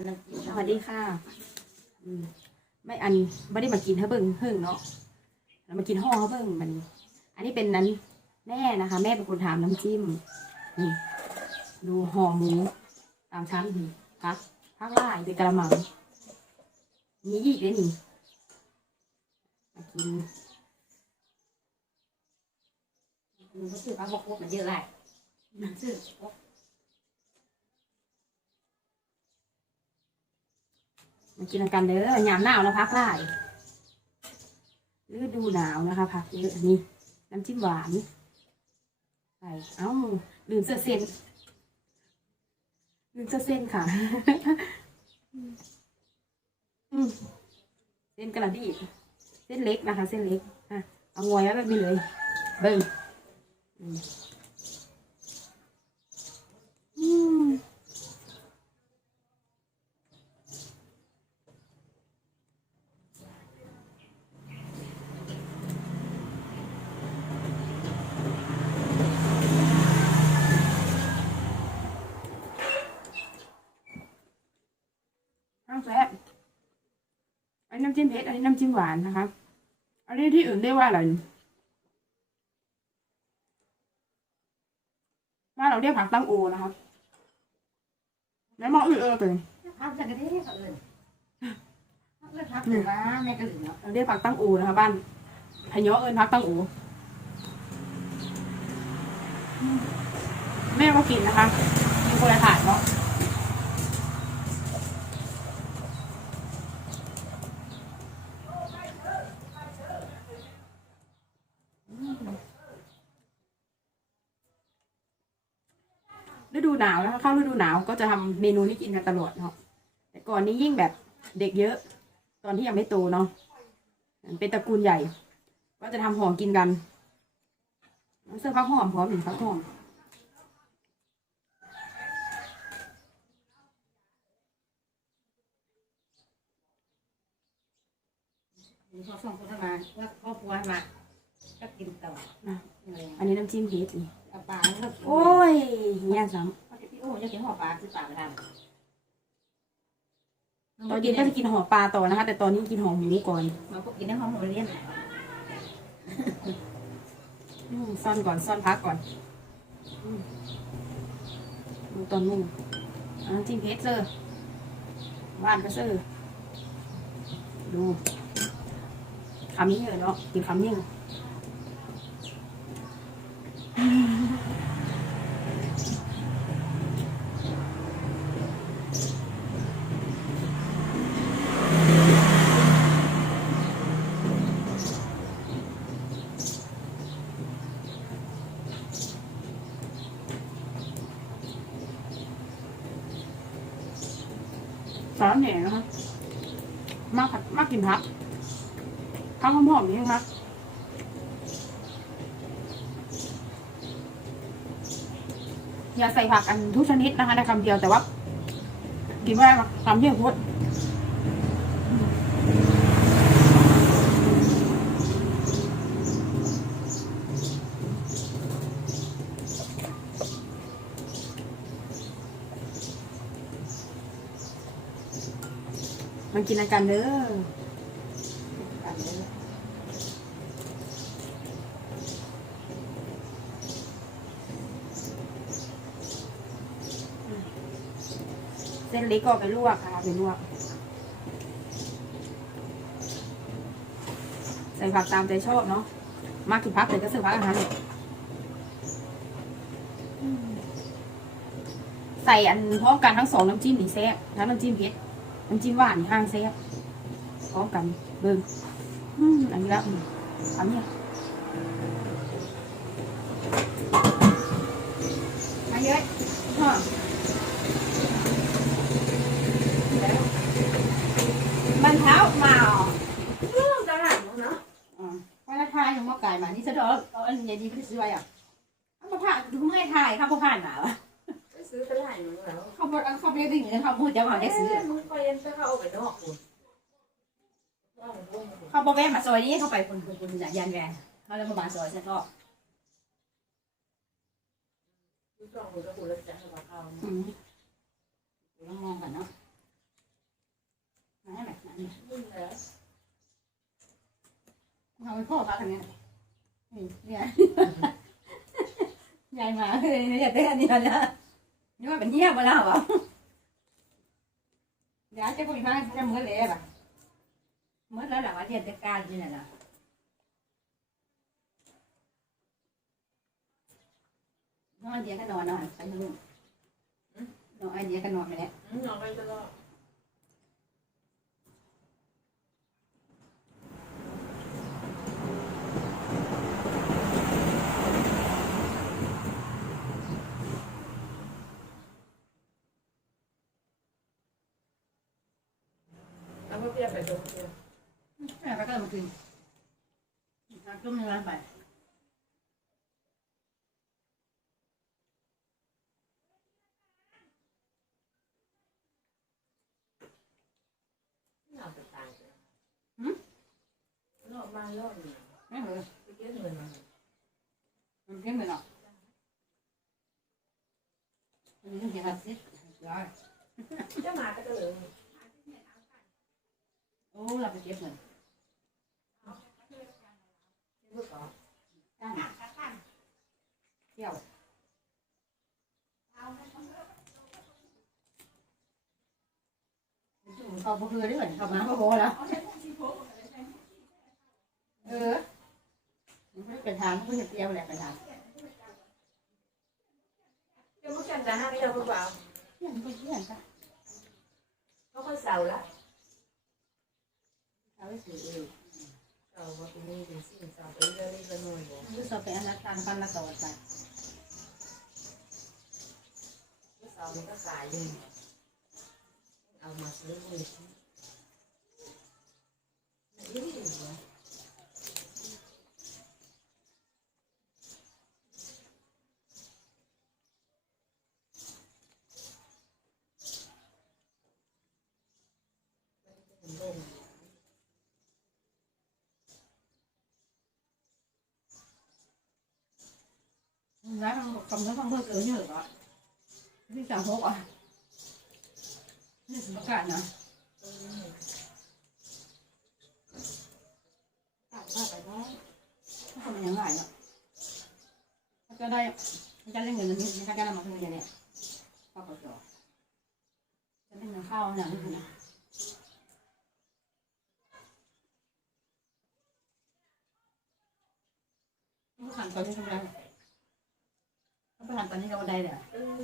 สวัสดีค่ะอืมไม่อันไม่ได้มากินเฮาเบิ่งเพิ่งเนาะเรามากินห่อเฮาเบิ่งมัน อันนี้เป็นนั้นแม่นะคะ แม่เป็นคนทำน้ำจิ้มนี่ดูห่อหมูตามชั้นนี่พักพักล่ายเป็นกระมังมีอีกเลยนี่มากินมันก็ซื้อปลาบกบมันเยอะไรมันซื้อ มากินกันเด้อยามหนาวนะพักล่ายฤดูหนาวนะคะพักเยอะนี่น้ำจิ้มหวานใส่เอ้าลืมเสื้อเส้นลืมเสื้อเส้นค่ะเส้นกระดิ่เส้นเล็กนะคะ เส้นเล็กอะเอางวยไว้แบบนี้เลย เบิ้งอืมอืมข้าวแซ่บอั นนี้น้ำจิ้มเผ็ดอันนี้น้ำจิ้มหวานนะคะอันนี้ที่อื่นเรียกว่าอะไรบ้านเราเรียกผักตั้งโอนะคะแล้วมองอื่นเออเป็นพักจะกระเด้เขาเอิญพักเลยพักถือว่าแม่กระหลิงเนาะเราเรียกผักตั้งโอนะคะบ้านพะเยาะเอิญผักตั้งโออืมแม่ก็กินนะคะกินคนละถาดเนาะ ดูหนาวนะคะเข้าฤดูหนาวก็จะทำเมนูนี้กินกันตลอดเนาะแต่ก่อนนี้ยิ่งแบบเด็กเยอะ ตอนที่ยังไม่โตเนาะเป็นตระกูลใหญ่ ก็จะทำหอมกินกันเสื้อฟักหอมพร้อมหนึ่งฟักหอมพอส่งคนมาว่าครอบครัวมาก็กินต่อนะเลยอันนี้น้ำจิ้มเผ็ดนี่เอาปลาแล้วก็โอ้ยเนี่ยซ้พี่ โอ้ยจะกินห่อปลาซื้อปลาไปทำำตอนเย็นก็จะกินห่อปลาต่อนะคะ แต่ตอนนี้กินห่อหมูก่อนมาพวกกินในห้องโรงเรียนอืมซ่อนก่อนซ่อนพักก่อนอืมดูตอนนุ่มอันน้ำจิ้มเผ็ดเซอร์หวานก็เซอร์ดูคำนี้เหรอเนาะกินคำนี้ สามแหน่นะคะมากผัดมากกินฮักข้าวหอมๆนี่นะคะอย่าใส่ผักอันทุกชนิดนะคะในคำเดียวแต่ว่า กินไม่ได้หรอกคำเยอะโพด มันกินอาการเด้อเส้นเล็กก็ไปลวกค่ะไปลวก ใส่ผักตามใจชอบเนาะมากกินพักเลยก็ใส่พักอาหารเลยใส่อันพร้อมกันทั้งสองน้ำจิ้มหนีแซ่บทั้งน้ำจิ้มเผ็ด น้ำจิ้มหวานนี่ห้างแซ่บพร้อมกันเบิ่งอืมอันนี้ละอืมอันนี้มาเยอะฮะมันเท้ามาอ๋อตลาดเนาะอ่าว่าราคาอย่างว่าไก่มานี่จะดอกเอาอันนี้ดีไปซื้อไว้อะเอามาผ่านดูไม่ถ่ายเข้ามาผ่านหนาว ซื้อตลาดอยู่แล้วเขาบอกเขาไม่ได้ดิ่งเลยเขาพูดจะมาได้ซื้อมึงไปยันจะเข้าไปนอกคุณเขาบอกแม่มาซอยนี้เขาไปคนคนคนยันแวนเขาเลยมาบานซอยฉันก็คุณต้องคุณก็คุณแล้วจะให้มาเข้าอืมต้องมองกันเนาะมึงเหรอเอาไปพ่อพักกันเนี่ยนี่เนี่ยยายมาเลยเนี่ยเต้นนี่นะ นี่ว่าเป็นเหี้ยมาแล้วเหรอยายจะคุยมาจะเหมือนเลยป่ะเหมือนแล้วหลังว่าเรียนจัดการที่นั่นน่ะนอนเดียก็นอนนอนไปนู่นนอนไอเดียก็นอนไปแล้วนอนไปตลอด แล้วก็เพียไปตรงเพี อนไปตายเลาลยไม่เหรอไปเก็บเงินมามันเก่งเลยเนาะอันนี้ต้องเก็บภาษีร้อยจะมาก็เลยโอ้เราเก็บเงินเมื่อนตั้งเที่ยวเขาบ่คือด้วยเขามาเขาโบแล้วเออมันไม่เป็นทางเพื่อเที่ยวแหละเป็นทางจะมาแข่งจะห้าไม่ได้เปล่าเที่ยวก็เที่ยวกันเขาก็เสาละ เขาไปซื้อเองเราว่าเป็นนี่เป็นสิ่งเสาไปเรื่อยๆก็น่อยบ่คือสอบเป็นอนาคตพันละต่อไปเสามันก็ขายอยู่เอามาซื้อเลยนี่เหรอร้าน cầm nó không bao giờ như đó đi chào hốt à นี่สิประกานะกาศว่าไปได้ถ้าทำยังไงเนาะเขาจะได้จะได้เงินนี้เขาจะนำมาทำอย่างนี้ข้าวกระจอจะได้เงินข้าวอย่างนี้นะผู้ขันตอนนี้ทำอะไร ผู้ขันตอนนี้เราได้เลยเออ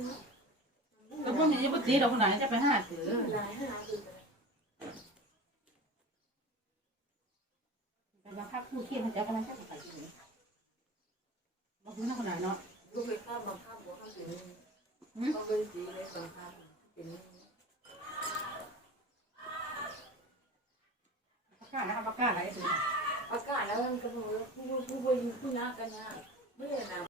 แล้วพวกนี้ปกติเราคนไหนจะไปหาถือหลายห้าคือไปบังคับผู้เที่ยวเขาจะกำลังจะไปถือบอกคุณคนไหนเนาะลูกไปข้ามมาข้ามหัวข้ามถึงเขาเป็นสีเลยสำคัญเป็นประกาศนะครับประกาศอะไรถืออากาศแล้วมันก็ผู้ผู้ผู้ผู้ผู้นักกันนะ